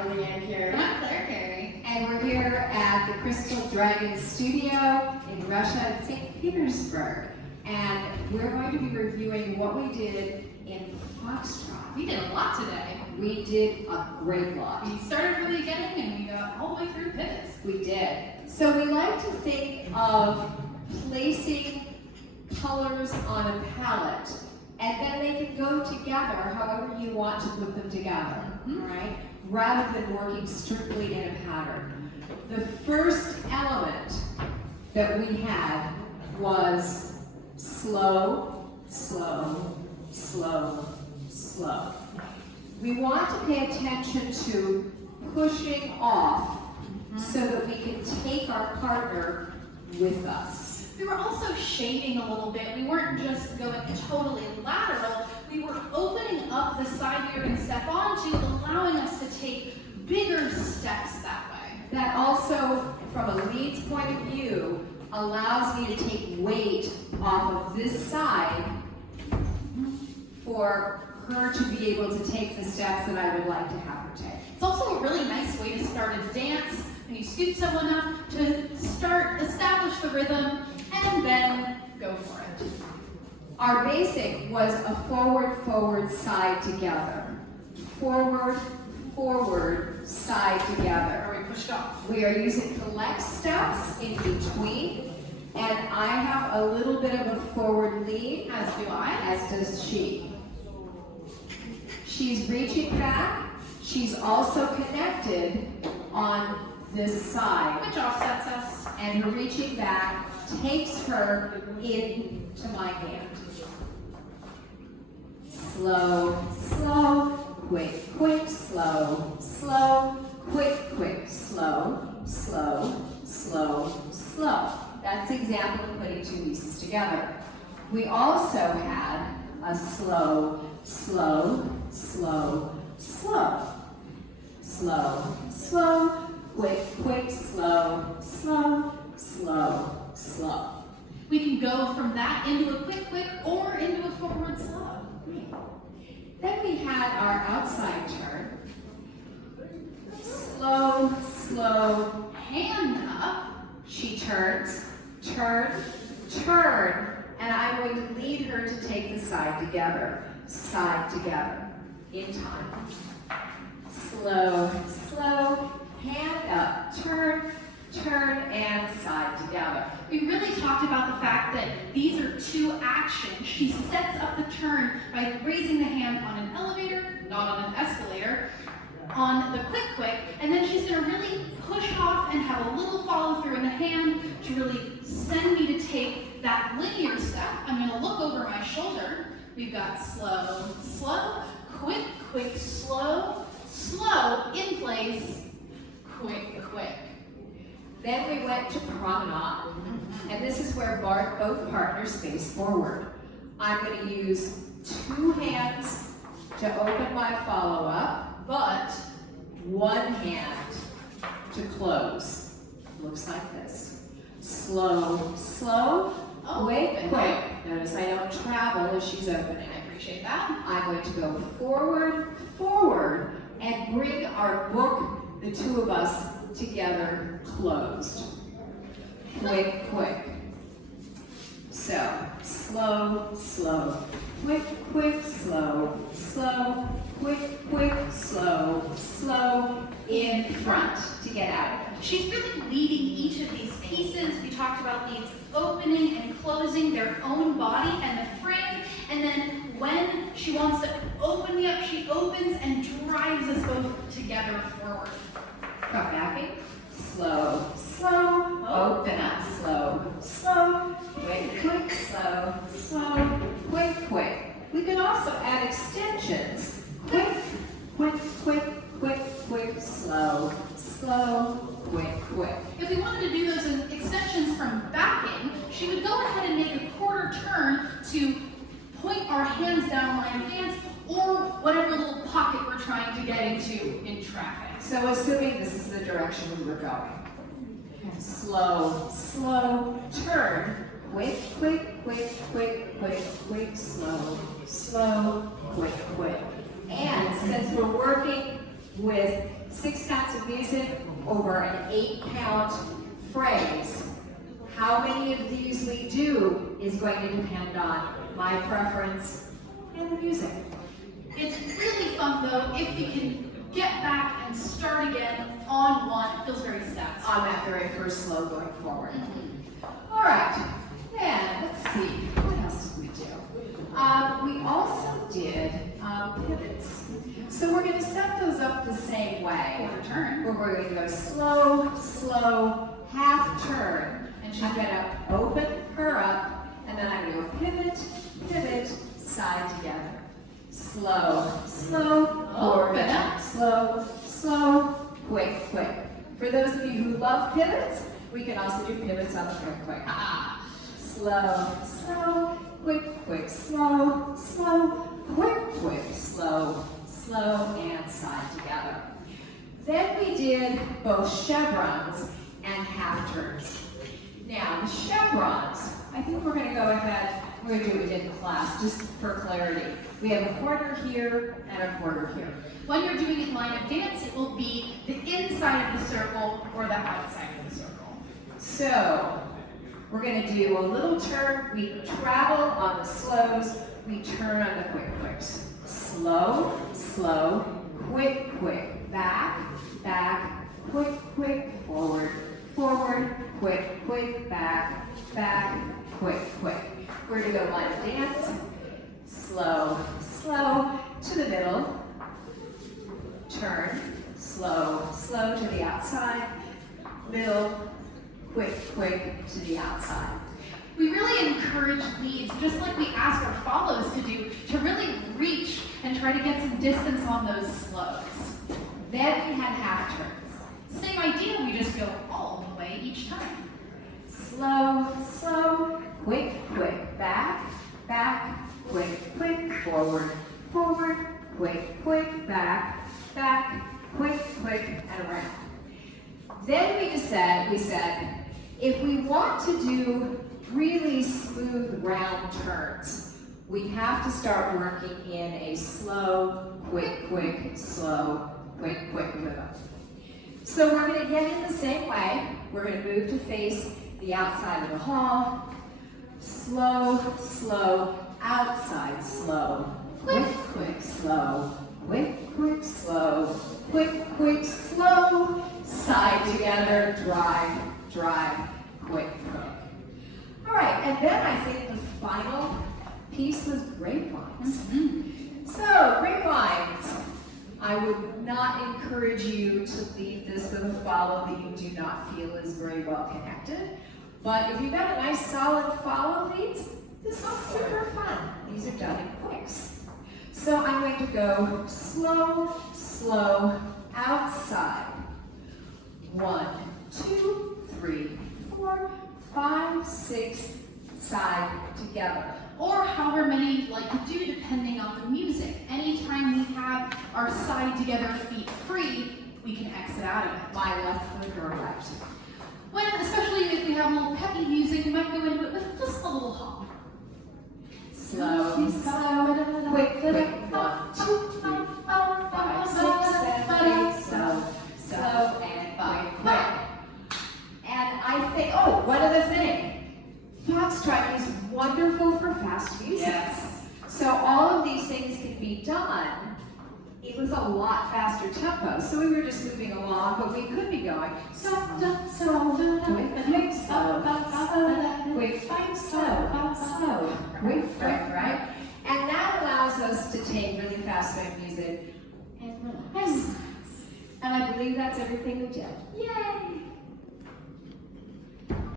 I'm Lilli and Carey. I'm Carey. And we're here at the Crystal Dragon Studio in Russia, in St. Petersburg. And we're going to be reviewing what we did in Foxtrot. We did a lot today. We did a great lot. We started from the beginning and we got all the way through pivots. We did. So we like to think of placing colors on a palette, and then they can go together however you want to put them together, right? Rather than working strictly in a pattern. The first element that we had was slow, slow, slow, slow. We want to pay attention to pushing off so that we can take our partner with us. We were also shading a little bit. We weren't just going totally lateral. We were opening up the side we were going to step onto, allowing us to take bigger steps that way. That also, from a lead's point of view, allows me to take weight off of this side for her to be able to take the steps that I would like to have her take. It's also a really nice way to start a dance when you scoop someone up to establish the rhythm and then go for it. Our basic was a forward, forward, side together. Forward, forward, side together. Or we pushed off. We are using collect steps in between, and I have a little bit of a forward lead. As do I. As does she. She's reaching back. She's also connected on this side. Which offsets us. And her reaching back takes her into my hand. Slow, slow, quick, quick, slow, slow, quick, quick, slow, slow, slow, slow. That's the example of putting two pieces together. We also had a slow, slow, slow, slow. Slow, slow, quick, quick, slow, slow, slow, slow. We can go from that into a quick, quick, or into a forward slow. Then we had our outside turn. Slow, slow, hand up. She turns, turn, turn, and I'm going to lead her to take the side together, in time. Slow, slow, hand up, turn, turn, and side together. We really talked about the fact that these are two actions. She sets up the turn by raising the hand on an elevator, not on an escalator, on the quick, quick, and then she's going to really push off and have a little follow through in the hand to really send me to take that linear step. I'm going to look over my shoulder. We've got slow, slow, quick, quick, slow, slow, in place, quick, quick. Then we went to promenade, and this is where both partners face forward. I'm going to use two hands to open my follow-up, but one hand to close. Looks like this. Slow, slow, quick, quick. Notice I don't travel as she's opening. I appreciate that. I'm going to go forward, forward, and bring our book, the two of us, together, closed. Quick, quick. So, slow, slow. Quick, quick, slow, slow. Quick, quick, slow, slow. In front to get out of it. She's really leading each of these pieces. We talked about these opening and closing their own body and the frame. And then when she wants to open me up, she opens and drives us both together forward. Front backing. Slow, slow. Open up. Slow, slow. Quick, quick, slow, slow. Quick, quick. We can also add extensions. Quick, quick, quick, quick, quick, slow, slow, quick, quick. If we wanted to do those extensions from backing, she would go ahead and make a quarter turn to point our hands down line of dance or whatever little pocket we're trying to get into in traffic. So assuming this is the direction we were going. Slow, slow, turn. Quick, quick, quick, quick, quick, quick, slow, slow, quick, quick. And since we're working with 6 counts of music over an 8-count phrase. How many of these we do is going to depend on my preference and the music. It's really fun though if you can get back and start again on one. It feels very set. On that very first slow going forward. All right, then let's see, what else did we do? We also did pivots. So we're going to set those up the same way. Quarter turn. Where we're going to go slow, slow, half turn. And I'm going to open her up, and then I'm going to go pivot, pivot, side together. Slow, slow, forward, back. slow, slow, quick, quick. For those of you who love pivots, we can also do pivots on the quick, quick. Slow, slow, quick, quick, slow, slow, quick, quick, slow, slow, and side together. Then we did both chevrons and half turns. Now, the chevrons, I think we're going to go ahead, we're going to do what we did in class, just for clarity. We have a quarter here and a quarter here. When you're doing it line of dance, it will be the inside of the circle or the outside of the circle. So, we're going to do a little turn. We travel on the slows. We turn on the quick quicks. Slow, slow, quick, quick. Back, back, quick, quick, forward, forward, quick, quick, back, back, quick, quick. We're going to go line of dance. Slow, slow, to the middle. Turn, slow, slow to the outside. Middle, quick, quick to the outside. We really encourage leads, just like we ask our follows to do, to really reach and try to get some distance on those slows. Then we had half turns. Same idea, we just go all the way each time. Slow, slow, quick, quick, back, back, quick, quick, forward, forward, quick, quick, back, back, quick, quick, and around. Then we said, if we want to do really smooth round turns, we have to start working in a slow, quick, quick, slow, quick, quick rhythm. So we're going to get in the same way. We're going to move to face the outside of the hall. Slow, slow, outside, slow, quick, quick, slow, quick, quick, slow, quick, quick, slow, side together, drive, drive, quick, quick. All right, and then I think the final piece was grapevines. So, grapevines. I would not encourage you to leave this with a follow that you do not feel is very well connected. But if you've got a nice solid follow leads, this is super fun. These are done in quicks. So I'm going to go slow, slow, outside. 1, 2, 3, 4, 5, 6, side together. Or however many you'd like to do depending on the music. Anytime we have our side together feet free, we can exit out of it. My left foot or right. When, especially if we have a little peppy music, we might go into it with just a little hop. Slow, slow, quick, quick. 1, 2, 3, 4, 5, 6, 7, 8, slow, slow, and quick, quick. And I think, oh, one other thing. Foxtrot is wonderful for fast music. Yes. So all of these things can be done with a lot faster tempo. So we were just moving along, but we could be going so, so, quick, quick, slow, slow, quick, quick, slow, slow, quick, quick, right? And that allows us to take really fast music and relax. And I believe that's everything we did. Yay!